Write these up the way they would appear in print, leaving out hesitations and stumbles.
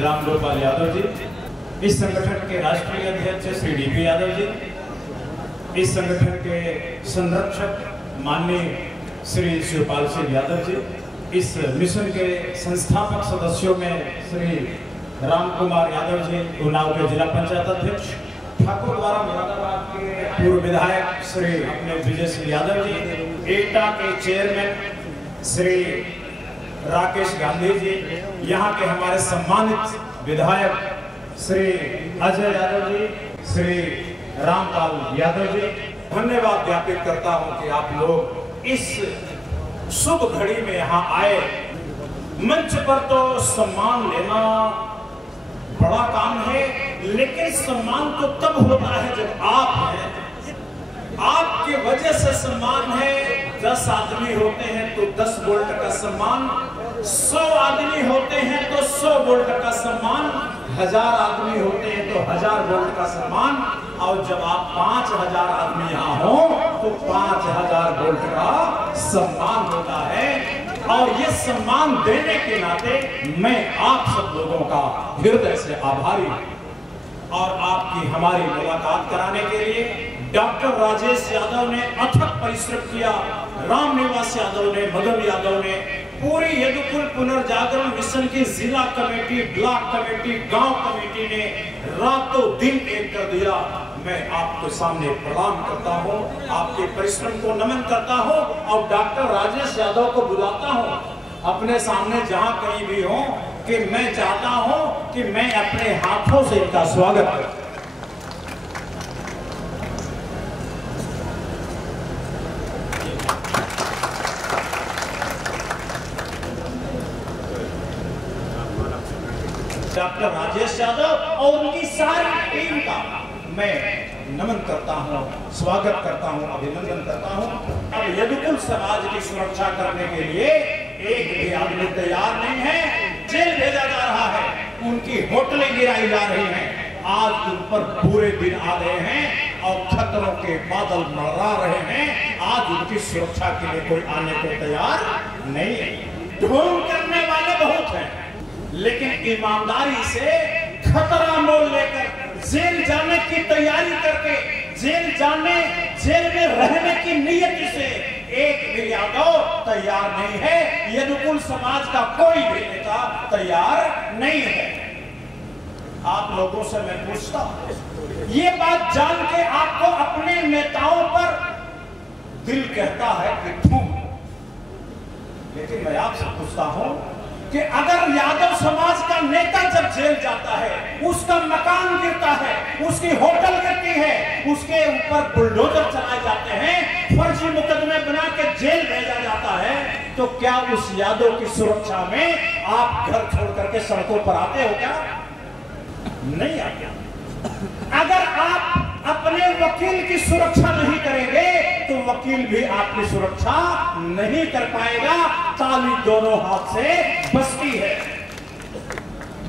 राम गोपाल यादव जी, इस संगठन के राष्ट्रीय अध्यक्ष श्री डीपी यादव जी, इस संगठन के संरक्षक माननीय श्री शिवपाल सिंह यादव जी, इस मिशन के संस्थापक सदस्यों में श्री राम कुमार यादव जी, उन्नाव के जिला पंचायत अध्यक्ष, ठाकुर द्वारा मुरादाबाद के पूर्व विधायक श्री अपने विजय सिंह यादव जी, एटा के चेयरमैन श्री राकेश गांधी जी, यहाँ के हमारे सम्मानित विधायक श्री अजय यादव जी, श्री रामपाल यादव जी, धन्यवाद ज्ञापित करता हूँ कि आप लोग इस शुभ घड़ी में यहाँ आए। मंच पर तो सम्मान लेना बड़ा काम है, लेकिन सम्मान तो तब होता है जब आप हैं। आपके वजह से सम्मान है। 10 आदमी होते हैं तो 10 वोल्ट का सम्मान, 100 आदमी होते हैं तो 100 वोल्ट का सम्मान, 1000 आदमी होते हैं तो 1000 वोल्ट का सम्मान, और जब आप 5000 आदमी यहाँ हो तो 5000 वोल्ट का सम्मान होता है। और ये सम्मान देने के नाते मैं आप सब लोगों का हृदय से आभारी हूँ। और आपकी हमारी मुलाकात कराने के लिए डॉक्टर राजेश यादव ने अथक परिश्रम किया, रामनिवास यादव ने, मदन यादव ने, पूरी यदुकुल पुनर्जागरण मिशन की जिला कमेटी, ब्लॉक कमेटी, गांव कमेटी ने रातों दिन एक कर दिया। मैं आपके सामने प्रणाम करता हूं, आपके परिश्रम को नमन करता हूं और डॉक्टर राजेश यादव को बुलाता हूं अपने सामने जहां कहीं भी हो, कि मैं चाहता हूं कि मैं अपने हाथों से इनका स्वागत करूं। डॉक्टर राजेश यादव और उनकी सारी टीम का मैं नमन करता हूं, स्वागत करता हूं, अभिनंदन करता हूं। अब यदुकुल समाज की सुरक्षा करने के लिए एक भी आदमी तैयार नहीं है। जेल भेजा जा रहा है, उनकी होटलें गिराई जा रही हैं। आज उन पर पूरे दिन आ रहे हैं और खतरों के बादल मंडरा रहे हैं। आज उनकी सुरक्षा के लिए कोई आने को तैयार नहीं है। ढोंग करने वाले बहुत हैं, लेकिन ईमानदारी से खतरा मोल लेकर जेल जाने की तैयारी करके, जेल में रहने की नियत से एक भी यादव तैयार नहीं है। यदुकुल समाज का कोई भी नेता तैयार नहीं है। आप लोगों से मैं पूछता हूं, ये बात जान के आपको अपने नेताओं पर दिल कहता है कि थू, लेकिन मैं आपसे पूछता हूं कि अगर यादव समाज का नेता जब जेल जाता है, उसका मकान गिरता है, उसकी होटल गिरती है, उसके ऊपर बुलडोजर चलाए जाते हैं, फर्जी मुकदमे बना के जेल भेजा जाता है, तो क्या उस यादव की सुरक्षा में आप घर छोड़ करके सड़कों पर आते हो क्या? नहीं आते। अगर आप अपने वकील की सुरक्षा नहीं करेंगे तो वकील भी आपकी सुरक्षा नहीं कर पाएगा। ताली दोनों हाथ से बजती है।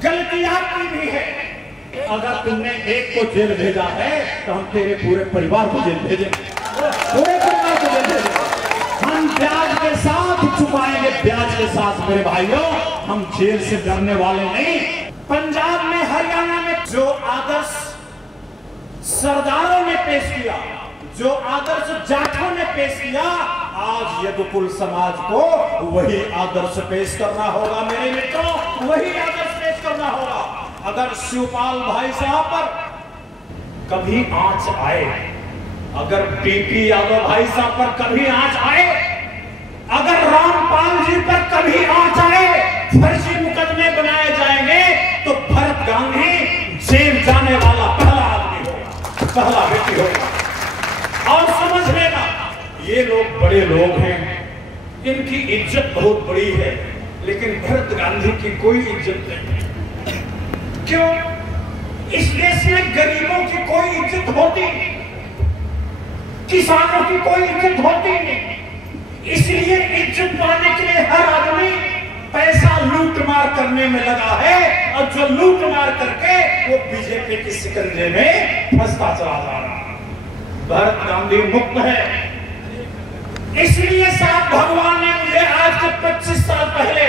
गलती आपकी भी है। अगर तुमने एक को जेल भेजा है तो हम तेरे पूरे परिवार को जेल भेजेंगे, पूरे परिवार को जेल भेजेंगे। हम ब्याज के साथ चुकाएंगे, ब्याज के साथ। मेरे भाइयों, हम जेल से डरने वाले नहीं। पंजाब में, हरियाणा में जो आदर्श सरदारों ने पेश किया, जो आदर्श जाटों ने पेश किया, आज यदुकुल समाज को वही आदर्श पेश करना होगा। मेरे मित्रों, वही आदर्श पेश करना होगा। अगर शिवपाल भाई साहब पर कभी आंच आए, अगर डीपी यादव भाई साहब पर कभी आंच आए, अगर रामपाल जी पर कभी आंच आए, फर्जी मुकदमे बनाए जाएंगे, तो भरत गांधी जेल जाने वाला पहला आदमी होगा, पहला व्यक्ति होगा। और समझ लेना, ये लोग बड़े लोग हैं, इनकी इज्जत बहुत बड़ी है, लेकिन भरत गांधी की कोई इज्जत नहीं। क्यों? इस देश में गरीबों की कोई इज्जत होती नहीं, किसानों की कोई इज्जत होती नहीं। इसलिए इज्जत पाने के लिए हर आदमी पैसा लूट मार करने में लगा है, और जो लूट मार करके वो बीजेपी के शिकंजे में फंसता चला जा रहा है। भरत गांधी मुक्त है। इसलिए साहब, भगवान ने मुझे आज के 25 साल पहले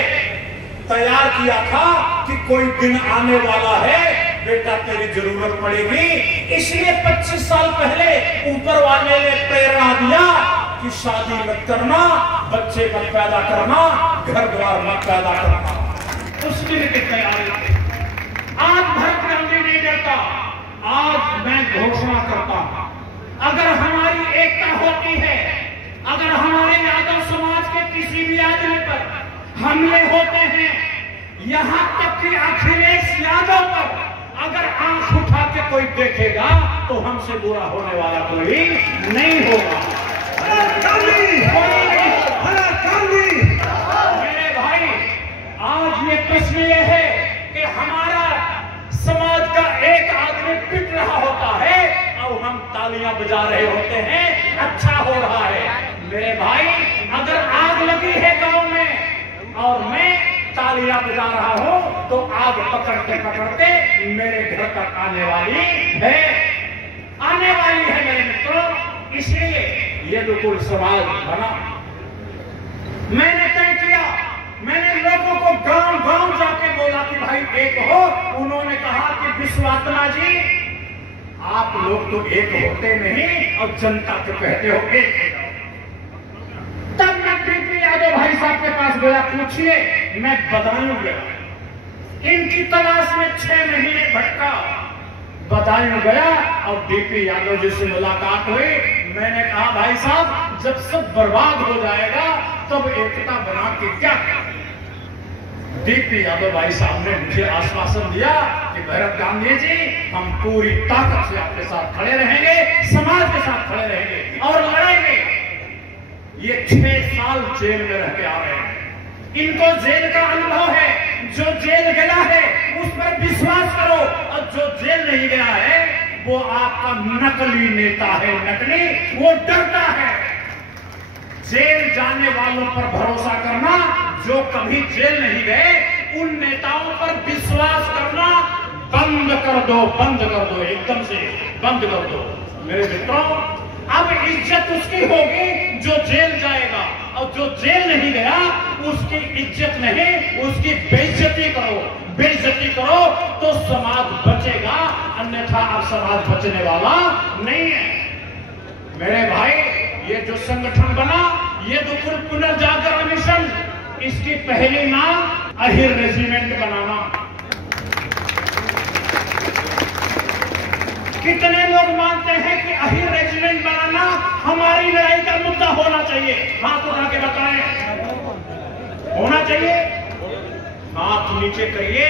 तैयार किया था कि कोई दिन आने वाला है बेटा तेरी जरूरत पड़ेगी। इसलिए 25 साल पहले ऊपर वाले ने प्रेरणा दिया कि शादी मत करना, बच्चे मत पैदा करना, घर द्वार मत पैदा करना। उस दिन की तैयारी थी। आज भरत गांधी नहीं डरता। आज मैं घोषणा करता हूं, अगर हमारी एकता होती है, अगर हमारे यादव समाज के किसी भी आदमी पर हमले होते हैं, यहां तक कि अखिलेश यादव पर अगर आंख उठा के कोई देखेगा तो हमसे बुरा होने वाला कोई नहीं होगा। मेरे भाई, आज ये प्रश्न ये है कि हमारा समाज का एक आदमी पिट रहा होता है और हम तालियां बजा रहे होते हैं, अच्छा हो रहा है। मेरे भाई, अगर आग लगी है गांव में और मैं तालियां बजा रहा हूं तो आग पकड़ते पकड़ते मेरे घर तक आने वाली है मेरे मित्रों। इसलिए यदुकुल समाज बना। मैंने तय किया, मैंने लोगों को गांव गांव जाके बोला कि भाई एक हो। उन्होंने कहा कि विश्वात्मा जी, आप लोग तो एक होते नहीं और जनता को कहते हो एक हो जाओ। तब मैं पीपी यादव भाई साहब के पास गया, पूछिए, मैं बदायूं गया, इनकी तलाश में 6 महीने भटका, बदायूं गया और डीपी यादव जी से मुलाकात हुई। मैंने कहा भाई साहब, जब सब बर्बाद हो जाएगा तब एकता बना के क्या? डीपी यादव भाई साहब ने मुझे आश्वासन दिया कि भरत गांधी जी, हम पूरी ताकत से आपके साथ खड़े रहेंगे, समाज के साथ खड़े रहेंगे और लड़ेंगे। ये 6 साल जेल में रह के आ रहे हैं, इनको जेल का अनुभव है। जो जेल गया है उस पर विश्वास करो, और जो जेल नहीं गया है वो आपका नकली नेता है, नकली, वो डरता है। जेल जाने वालों पर भरोसा करना, जो कभी जेल नहीं गए उन नेताओं पर विश्वास करना बंद कर दो, बंद कर दो, एकदम से बंद कर दो। मेरे मित्रों, अब इज्जत उसकी होगी जो जेल जाएगा, और जो जेल नहीं गया उसकी इज्जत नहीं, उसकी बेइज्जती करो। बेइज्जती करो तो समाज बचेगा, अन्यथा अब समाज बचने वाला नहीं है। मेरे भाई, ये जो संगठन बना, ये यदुकुल पुनर्जागरण मिशन, इसकी पहली मांग अहिर रेजिमेंट बनाना। कितने लोग मानते हैं कि अहिर रेजिमेंट बनाना हमारी लड़ाई का मुद्दा होना चाहिए? हाथ उठा के बताएं, होना चाहिए? हाथ नीचे करिए।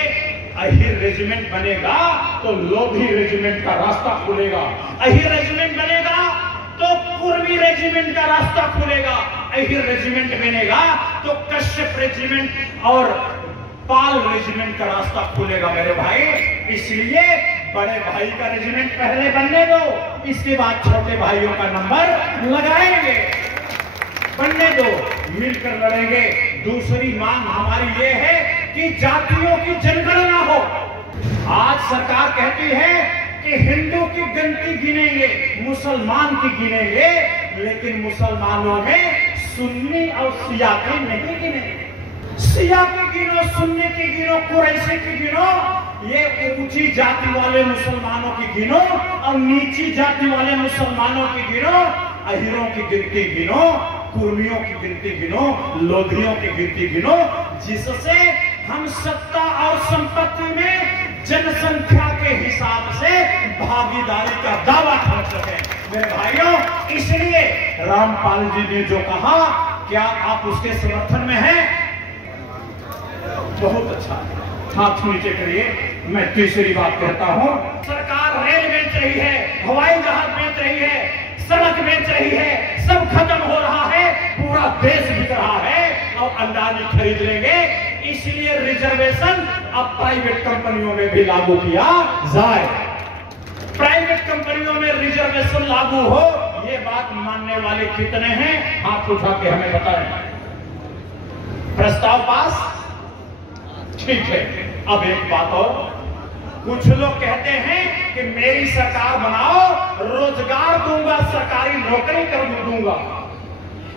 अहिर रेजिमेंट बनेगा तो लोधी रेजिमेंट का रास्ता खुलेगा। अहिर रेजिमेंट बनेगा तो पूर्वी रेजिमेंट का रास्ता खुलेगा। अहिर रेजिमेंट बनेगा तो कश्यप रेजिमेंट और पाल रेजिमेंट का रास्ता खुलेगा। मेरे भाई, इसलिए बड़े भाई का रेजिमेंट पहले बनने दो, इसके बाद छोटे भाइयों का नंबर लगाएंगे। बनने दो, मिलकर लड़ेंगे। दूसरी मांग हमारी ये है कि जातियों की जनगणना हो। आज सरकार कहती है कि हिंदू की गिनती गिनेंगे, मुसलमान की गिनेंगे, लेकिन मुसलमानों में सुन्नी और शिया की नहीं गिनेंगे। शिया की गिनो, सुन्नी की गिनो, कुरैशी की गिनो, ये ऊंची जाति वाले मुसलमानों की गिनो और नीची जाति वाले मुसलमानों की गिनो। अहिरों की गिनती गिनो, कुर्मियों की गिनती गिनो, लोधियों की गिनती गिनो, जिससे हम सत्ता और संपत्ति में जनसंख्या के हिसाब से भागीदारी का दावा कर सके। मेरे भाइयों, इसलिए रामपाल जी ने जो कहा, क्या आप उसके समर्थन में हैं? बहुत अच्छा, हाथ नीचे करिए। मैं तीसरी बात कहता हूं, सरकार रेल बेच रही है, हवाई जहाज बेच रही है, सड़क बेच रही है, सब खत्म हो रहा है, पूरा देश बिक रहा है और अंदाजी खरीद लेंगे। इसलिए रिजर्वेशन अब प्राइवेट कंपनियों में भी लागू किया जाए। प्राइवेट कंपनियों में रिजर्वेशन लागू हो, ये बात मानने वाले कितने हैं? हाथ उठा के हमें बताएं। प्रस्ताव पास? ठीक है। अब एक बात और, कुछ लोग कहते हैं कि मेरी सरकार बनाओ, रोजगार दूंगा, सरकारी नौकरी कर दूंगा।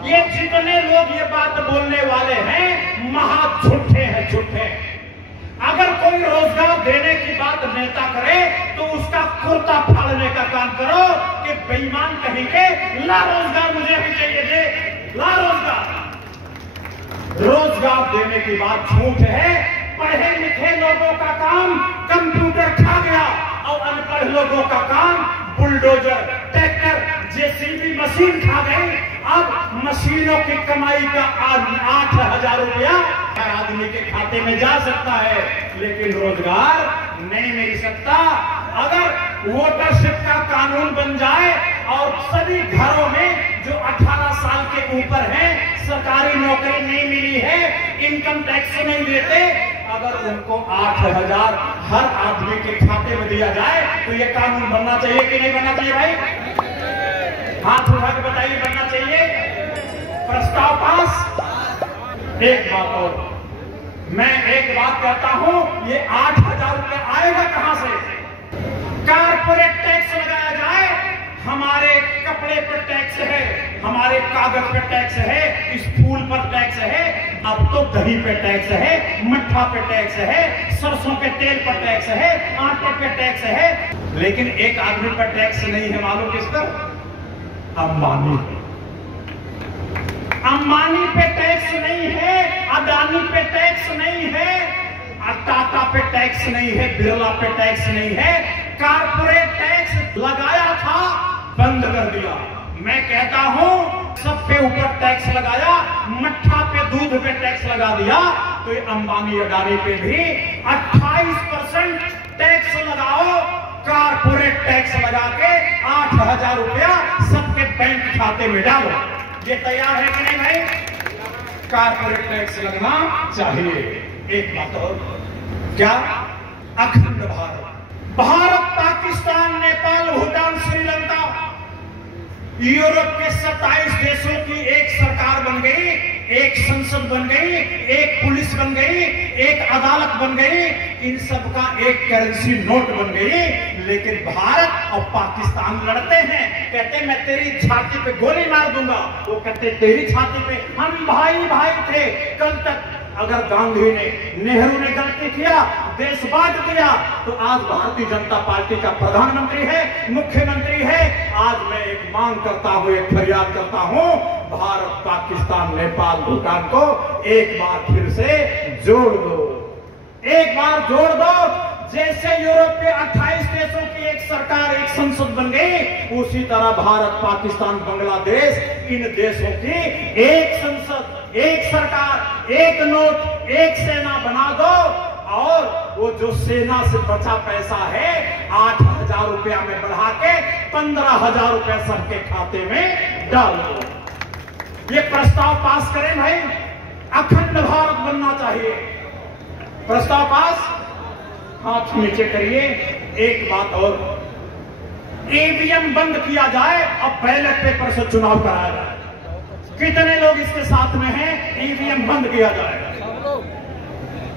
ये जितने लोग ये बात बोलने वाले हैं महा झूठे हैं, झूठे। अगर कोई रोजगार देने की बात नेता करे तो उसका कुर्ता फाड़ने का काम करो कि बेईमान कहीं के, ला रोजगार मुझे भी चाहिए, दे ला रोजगार। रोजगार देने की बात झूठ है। पढ़े लिखे लोगों का काम कंप्यूटर खा गया और अनपढ़ लोगों का काम बुलडोजर, ट्रैक्टर, जेसीबी मशीन खा गई। अब मशीनों की कमाई का 8,000 रुपया हर आदमी के खाते में जा सकता है, लेकिन रोजगार नहीं मिल सकता। अगर वोटरशिप का कानून बन जाए और सभी घरों में जो 18 साल के ऊपर हैं सरकारी नौकरी नहीं मिली है, इनकम टैक्स नहीं देते, अगर उनको 8,000 हर आदमी के खाते में दिया जाए तो ये कानून बनना चाहिए कि नहीं बनना चाहिए भाई? हाथ उठा के बताइए, बनना चाहिए? प्रस्ताव पास। एक बात और, मैं एक बात कहता हूं, ये 8,000 रुपये आएगा कहां से? कारपोरेट टैक्स लगाया जाए। हमारे कपड़े पर टैक्स है, हमारे कागज पर टैक्स है, इस फूल पर टैक्स है, अब तो दही पे टैक्स है, मट्ठा पे टैक्स है, सरसों के तेल पर टैक्स है, आटे पे टैक्स है, लेकिन एक आदमी पर टैक्स नहीं है। मालूम किस पर? अंबानी। अंबानी पे टैक्स नहीं है, अदानी पे टैक्स नहीं है, टाटा पे टैक्स नहीं है, बिरला पे टैक्स नहीं है। कारपोरेट टैक्स लगाया था, बंद कर दिया। मैं कहता हूं सब पे ऊपर टैक्स लगाया, मट्ठा पे दूध पे टैक्स लगा दिया, तो ये अंबानी अडानी पे भी 28% टैक्स लगाओ। कारपोरेट टैक्स लगा के 8,000 रुपया सबके बैंक खाते में डालो। ये तैयार है कि नहीं भाई? कारपोरेट टैक्स लगना चाहिए। एक बात और, क्या अखंड भारत, भारत, पाकिस्तान, नेपाल, भूटान, श्रीलंका, यूरोप के 27 देशों की एक सरकार बन गई, एक संसद बन गई, एक पुलिस बन गई, एक अदालत बन गई, इन सब का एक करेंसी नोट बन गई। लेकिन भारत और पाकिस्तान लड़ते हैं, कहते मैं तेरी छाती पे गोली मार दूंगा, वो कहते तेरी छाती पे। हम भाई भाई थे कल तक। अगर गांधी ने, नेहरू ने गलती किया, देश बांट दिया, तो आज भारतीय जनता पार्टी का प्रधानमंत्री है, मुख्यमंत्री है। आज मैं एक मांग करता हूं, एक फरियाद करता हूं, भारत, पाकिस्तान, नेपाल, भूटान को एक बार फिर से जोड़ दो, एक बार जोड़ दो। जैसे यूरोप के 28 देशों की एक सरकार, एक संसद बन गई, उसी तरह भारत, पाकिस्तान, बांग्लादेश, इन देशों की एक संसद, एक सरकार, एक नोट, एक सेना बना दो। और वो जो सेना से बचा पैसा है 8,000 रुपया में बढ़ा के 15,000 रुपया सबके खाते में डाल दो। ये प्रस्ताव पास करें भाई, अखंड भारत बनना चाहिए। प्रस्ताव पास, हाथ नीचे करिए। एक बात और, ईवीएम बंद किया जाए और बैलेट पेपर से चुनाव कराया जाए। कितने लोग इसके साथ में हैं? ईवीएम बंद किया जाए।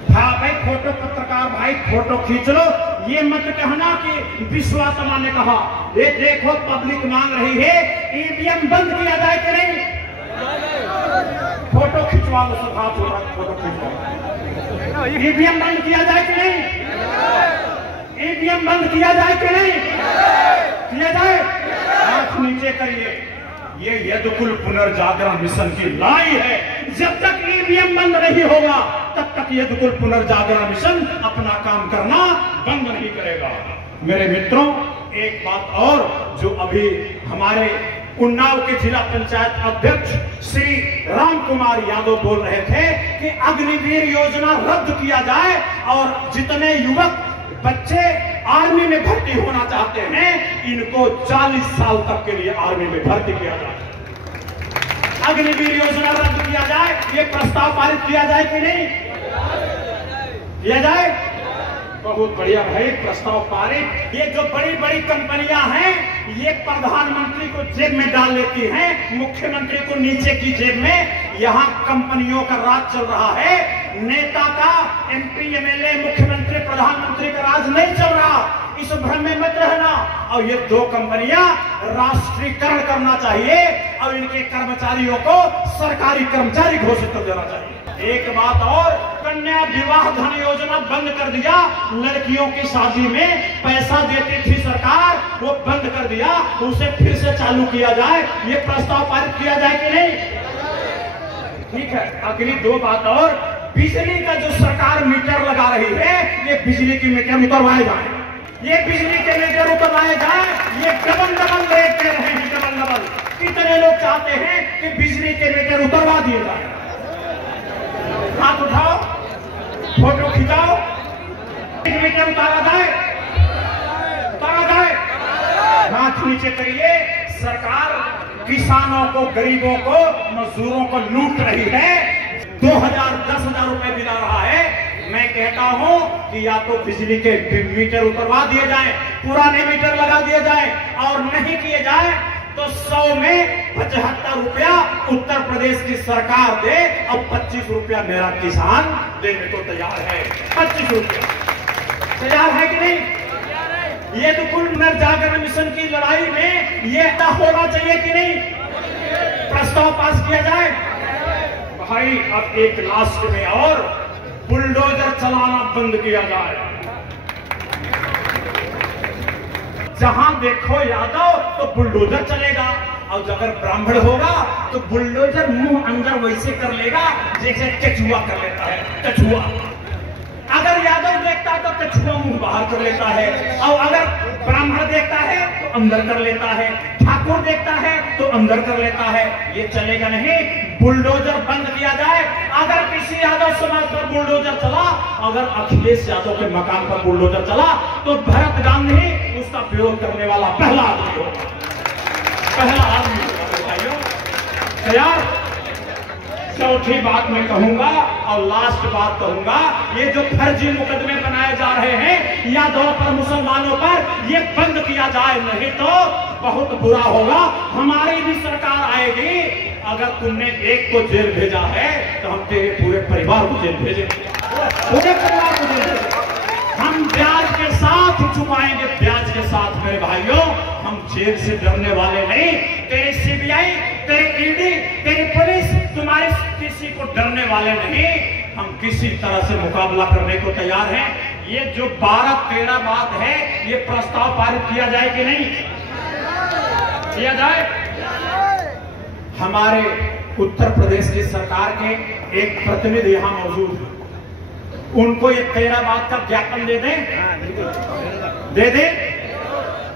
हाँ भाई, फोटो पत्रकार भाई फोटो खींच लो, ये मत कहना कि विश्वात्मा ने कहा। ये देखो पब्लिक मांग रही है, ईवीएम बंद किया जाए कि नहीं? फोटो खिंचवा लो सब, हाथ उठा फोटो खिंचवा। ईवीएम बंद किया जाए कि नहीं? ईवीएम बंद किया जाए कि नहीं? किया जाए। हाथ नीचे करिए। ये यदुकुल पुनर्जागरण मिशन की लड़ाई है। जब तक ईवीएम बंद नहीं होगा तब तक यदुकुल पुनर्जागरण मिशन अपना काम करना बंद नहीं करेगा। मेरे मित्रों, एक बात और, जो अभी हमारे उन्नाव के जिला पंचायत अध्यक्ष श्री राम कुमार यादव बोल रहे थे कि अग्निवीर योजना रद्द किया जाए और जितने युवक बच्चे आर्मी में भर्ती होना चाहते हैं, इनको 40 साल तक के लिए आर्मी में भर्ती किया जाए। अग्निवीर योजना रद्द किया जाए। ये प्रस्ताव पारित किया जाए कि नहीं? किया जाए। बहुत बढ़िया भाई, प्रस्ताव पारित। ये जो बड़ी बड़ी कंपनियां हैं, ये प्रधानमंत्री को जेब में डाल लेती हैं, मुख्यमंत्री को नीचे की जेब में। यहाँ कंपनियों का राज चल रहा है, नेता का, एमपी, एमएलए, मुख्यमंत्री, प्रधानमंत्री का राज नहीं चल रहा। इस भ्रम में मत रहना। और ये दो कंपनियां राष्ट्रीयकरण करना चाहिए और इनके कर्मचारियों को सरकारी कर्मचारी घोषित कर देना चाहिए। एक बात और, कन्या विवाह धन योजना बंद कर दिया। लड़कियों की शादी में पैसा देती थी सरकार, वो बंद कर दिया, उसे फिर से चालू किया जाए। ये प्रस्ताव पारित किया जाए कि नहीं? ठीक है। अगली दो बात और, बिजली का जो सरकार मीटर लगा रही है, ये बिजली की मीटर उतरवाए जाए। ये बिजली के मीटर उतरवाए जाए। ये डबल रेट दे रहे हैं, डबल। कितने लोग चाहते हैं कि बिजली के मीटर उतरवा दिए जाए? हाथ उठाओ, फोटो खिंचाओ। मीटर उतारा जाए, उतारा जाए। हाथ नीचे करिए। सरकार किसानों को, गरीबों को, मजदूरों को लूट रही है। 10,000 रुपए मिला रहा है। मैं कहता हूं कि या तो बिजली के मीटर उतरवा दिए जाएं, पुराने मीटर लगा दिए जाएं, और नहीं किए जाए तो 100 में 75 रुपया उत्तर प्रदेश की सरकार दे और 25 रुपया मेरा किसान देने को तैयार है। 25 रुपया तैयार है कि नहीं? ये तो कुल पुनर्जागरण मिशन की लड़ाई में ये होना चाहिए कि नहीं? प्रस्ताव पास किया जाए। भाई अब एक लास्ट में और, बुलडोजर चलाना बंद किया जाए। जहां देखो यादव तो बुलडोजर चलेगा, और अगर ब्राह्मण होगा तो बुलडोजर मुंह अंदर वैसे कर लेगा जैसे कछुआ कर लेता है, कछुआ। अगर यादव देखता है तो कछुआ मुंह बाहर कर लेता है, और अगर ब्राह्मण देखता है तो अंदर कर लेता है, ठाकुर देखता है तो अंदर कर लेता है। ये चलेगा नहीं। बुलडोजर बंद किया जाए। अगर किसी यादव समाज पर बुलडोजर चला, अगर अखिलेश यादव के मकान पर बुलडोजर चला, तो भरत गांधी उसका विरोध करने वाला पहला आदमी होगा, पहला आदमी होगा। भाइयों तैयार? चौथी बात मैं कहूंगा और लास्ट बात कहूंगा, ये जो फर्जी मुकदमे बनाए जा रहे हैं यादव पर, मुसलमानों पर, ये बंद किया जाए, नहीं तो बहुत बुरा होगा। हमारी भी सरकार आएगी। अगर तुमने एक को जेल भेजा है तो हम तेरे पूरे परिवार को जेल भेजेंगे, पूरे परिवार को जेल भेजेंगे। हम ब्याज के साथ छुपाएंगे, ब्याज के साथ। मेरे भाइयों, हम जेल से डरने वाले नहीं। तेरे सीबीआई, तेरे ईडी, तेरी पुलिस, तुम्हारे किसी को डरने वाले नहीं। हम किसी तरह से मुकाबला करने को तैयार हैं। ये जो 12-13 बात है, ये प्रस्ताव पारित किया जाए कि नहीं किया जाए? हमारे उत्तर प्रदेश की सरकार के एक प्रतिनिधि यहां मौजूद है, उनको ये 13 बात का ज्ञापन दे दें, दे दें।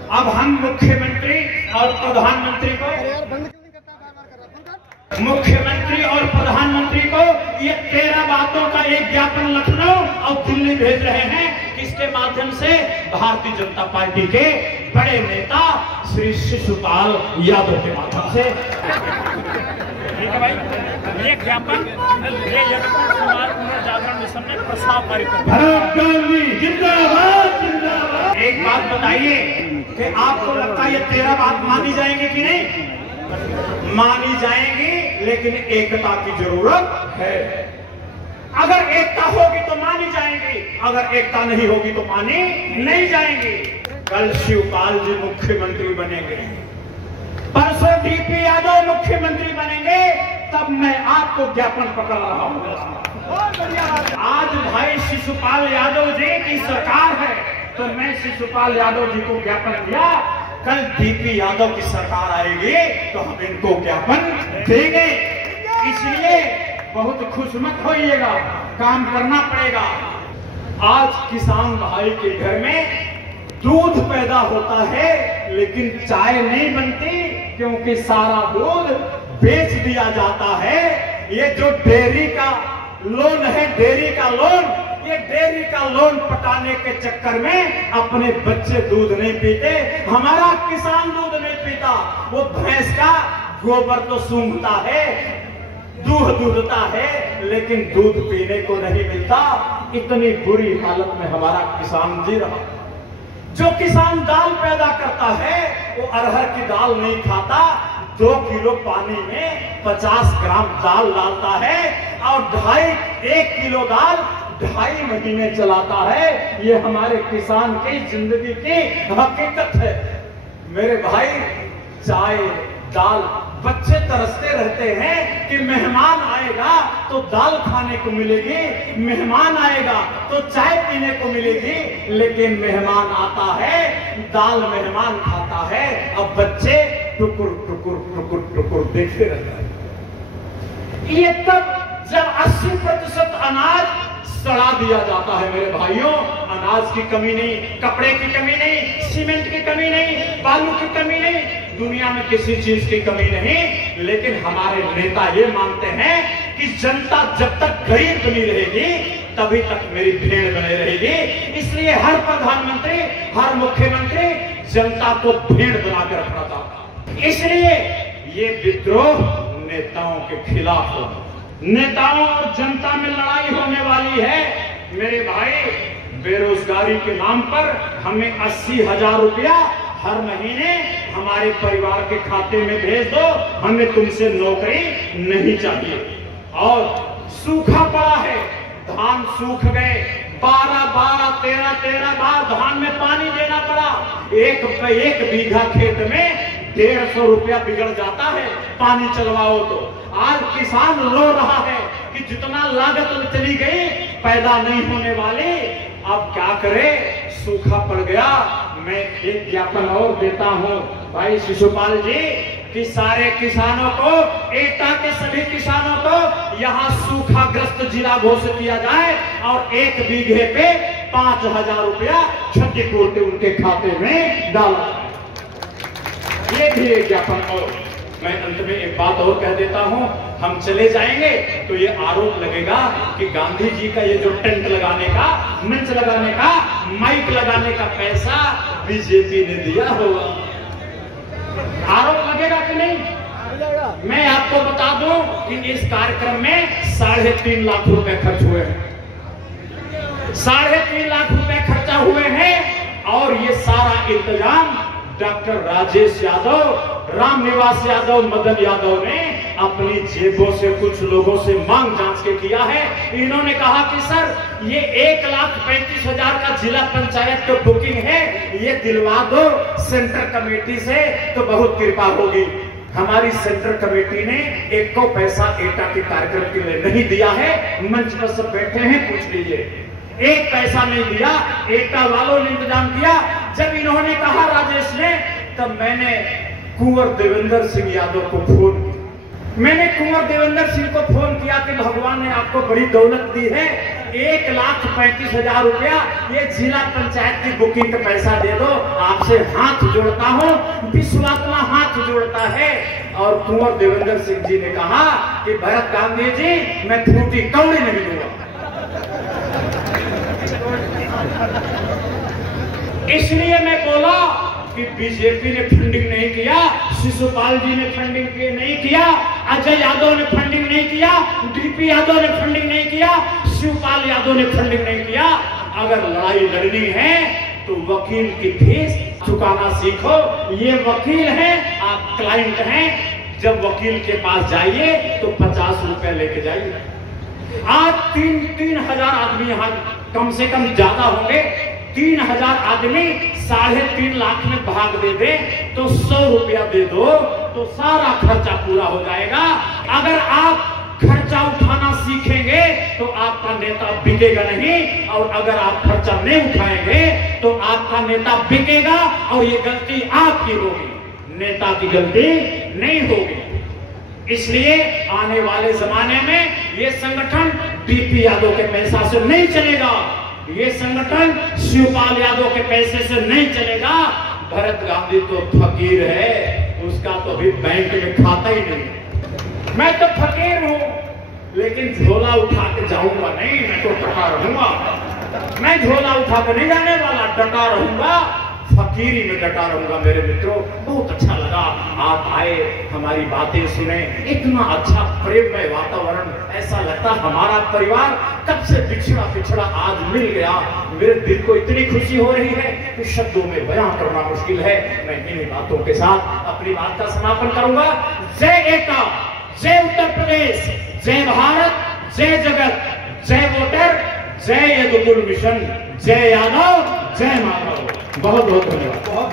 अब हम मुख्यमंत्री और प्रधानमंत्री को ये 13 बातों का एक ज्ञापन लखनऊ और दिल्ली भेज रहे हैं। किसके माध्यम से? भारतीय जनता पार्टी के बड़े नेता श्री शिशुपाल यादव के माध्यम से। ठीक है भाई, ये ज्ञापन ये पुनर्जागरण मिशन ने प्रस्ताव पारित कर जिंदाबाद। एक बात बताइए कि आपको लगता है ये 13 बात मानी जाएंगी कि नहीं? मानी जाएंगी, लेकिन एकता की जरूरत है। अगर एकता होगी तो मानी जाएंगी, अगर एकता नहीं होगी तो मानी नहीं जाएंगी। कल शिवपाल जी मुख्यमंत्री बनेंगे, परसों डीपी यादव मुख्यमंत्री बनेंगे, तब मैं आपको ज्ञापन पकड़ रहा हूँ। आज भाई शिशुपाल यादव जी की सरकार है, तो मैं शिशुपाल यादव जी को ज्ञापन दिया। कल डीपी यादव की सरकार आएगी तो हम इनको ज्ञापन देंगे। इसलिए बहुत खुश मत होइएगा, काम करना पड़ेगा। आज किसान भाई के घर में दूध पैदा होता है, लेकिन चाय नहीं बनती, क्योंकि सारा दूध बेच दिया जाता है। ये जो डेयरी का लोन है, डेयरी का लोन, ये डेयरी का लोन पटाने के चक्कर में अपने बच्चे दूध नहीं पीते। हमारा किसान दूध नहीं पीता, वो भैंस का गोबर तो सूंघता है, दूध दूधता है, लेकिन दूध पीने को नहीं मिलता। इतनी बुरी हालत में हमारा किसान जी रहा। जो किसान दाल पैदा करता है, वो अरहर की दाल नहीं खाता, 2 किलो पानी में 50 ग्राम दाल डालता है, और 1 किलो दाल 2.5 महीने चलाता है। ये हमारे किसान की जिंदगी की हकीकत है मेरे भाई। चाय दाल, बच्चे तरसते रहते हैं कि मेहमान आएगा तो दाल खाने को मिलेगी, मेहमान आएगा तो चाय पीने को मिलेगी, लेकिन मेहमान आता है दाल मेहमान खाता है। अब बच्चे टुकुर टुकुर टुकुर टुकुर देखते रहते हैं। ये तब जब 80% अनाज सड़ा दिया जाता है मेरे भाइयों। अनाज की कमी नहीं, कपड़े की कमी नहीं, सीमेंट की कमी नहीं, बालू की कमी नहीं, दुनिया में किसी चीज की कमी नहीं। लेकिन हमारे नेता ये मानते हैं कि जनता जब तक गरीब बनी रहेगी तभी तक मेरी भेड़ बने रहेगी। इसलिए हर प्रधानमंत्री, हर मुख्यमंत्री जनता को भेड़ बनाकर रखना चाहता। इसलिए ये विद्रोह नेताओं के खिलाफ होगा। नेताओं और जनता में लड़ाई होने वाली है मेरे भाई। बेरोजगारी के नाम पर हमें 80,000 रुपया हर महीने हमारे परिवार के खाते में भेज दो, हमें तुमसे नौकरी नहीं चाहिए। और सूखा पड़ा है, धान सूख गए, 12 13 बार धान में पानी देना पड़ा। एक बीघा खेत में 150 रुपया बिगड़ जाता है पानी चलवाओ तो। आज किसान रो रहा है कि जितना लागत चली गई पैदा नहीं होने वाली, अब क्या करे, सूखा पड़ गया। मैं एक ज्ञापन और देता हूं भाई शिशुपाल जी कि सारे किसानों को, एटा के सभी किसानों को यहाँ सूखाग्रस्त जिला घोषित किया जाए और 1 बीघे पे 5,000 रुपया क्षतिपूर्ति उनके खाते में डाला जाए। ये भी एक ज्ञापन। और मैं अंत में एक बात और कह देता हूं, हम चले जाएंगे तो ये आरोप लगेगा कि गांधी जी का ये जो टेंट लगाने का, मंच लगाने का, माइक लगाने का पैसा बीजेपी ने दिया होगा। आरोप लगेगा कि नहीं? मैं आपको बता दूं कि इस कार्यक्रम में 3.5 लाख रुपए खर्च हुए हैं। 3.5 लाख रुपए खर्चा हुए हैं और ये सारा इंतजाम डॉक्टर राजेश यादव, रामनिवास यादव, मदन यादव ने अपनी जेबों से कुछ लोगों से मांग जांच के किया है। इन्होंने कहा कि सर ये 1,35,000 का जिला पंचायत का बुकिंग है, ये दिलवा दो सेंट्रल कमेटी से तो बहुत कृपा होगी। हमारी सेंट्रल कमेटी ने 1 पैसा एटा के कार्यक्रम के लिए नहीं दिया है। मंच पर सब बैठे हैं, पूछ लीजिए, 1 पैसा नहीं दिया। एटा वालों ने इंतजाम किया। जब इन्होंने कहा राजेश ने, तब मैंने कुंवर देवेंद्र सिंह यादव को फोन किया। मैंने कुंवर देवेंद्र सिंह को फोन किया कि भगवान ने आपको बड़ी दौलत दी है, 1,35,000 रुपया ये जिला पंचायत की बुकिंग का पैसा दे दो। आपसे हाथ जोड़ता हूँ, विश्वात्मा हाथ जोड़ता है। और कुंवर देवेंद्र सिंह जी ने कहा कि भरत गांधी जी, मैं फूटी कौड़ी नहीं दूंगा। इसलिए मैं बोला कि बीजेपी ने फंडिंग नहीं किया, शिशुपाल जी ने फंडिंग नहीं किया, अजय यादव ने फंडिंग नहीं किया, डीपी यादव ने फंडिंग नहीं किया, शिवपाल यादव ने फंडिंग नहीं किया। अगर लड़ाई लड़नी है तो वकील की फीस चुकाना सीखो। ये वकील हैं, आप क्लाइंट हैं। जब वकील के पास जाइए तो 50 रुपए लेके जाइए। आज 3,000 आदमी यहाँ कम से कम ज्यादा होंगे। 3,000 आदमी 3.5 लाख में भाग दे दे तो 100 रुपया दे दो तो सारा खर्चा पूरा हो जाएगा। अगर आप खर्चा उठाना सीखेंगे तो आपका नेता बिकेगा नहीं, और अगर आप खर्चा नहीं उठाएंगे तो आपका नेता बिकेगा। और ये गलती आपकी होगी, नेता की गलती नहीं होगी। इसलिए आने वाले जमाने में ये संगठन डीपी यादव के पैसा से नहीं चलेगा, ये संगठन शिवपाल यादव के पैसे से नहीं चलेगा। भरत गांधी तो फकीर है, उसका तो अभी बैंक में खाता ही नहीं। मैं तो फकीर हूं, लेकिन झोला उठा के जाऊंगा नहीं, मैं तो डटा रहूंगा। मैं झोला उठा के नहीं जाने वाला, डटा रहूंगा, फकीरी में डटा रहूंगा। मेरे मित्रों, बहुत अच्छा लगा आप आए, हमारी बातें सुने, इतना अच्छा प्रेममय वातावरण। ऐसा लगता हमारा परिवार कब से पिछड़ा आज मिल गया। मेरे दिल को इतनी खुशी हो रही है कि शब्दों में बयां करना मुश्किल है। मैं इन्हीं बातों के साथ अपनी बात का समापन करूंगा। जय एटा, जय उत्तर प्रदेश, जय भारत, जय जगत, जय वोटर, जय यदुकुल मिशन, जय यादव, जय माधव। बहुत बहुत धन्यवाद।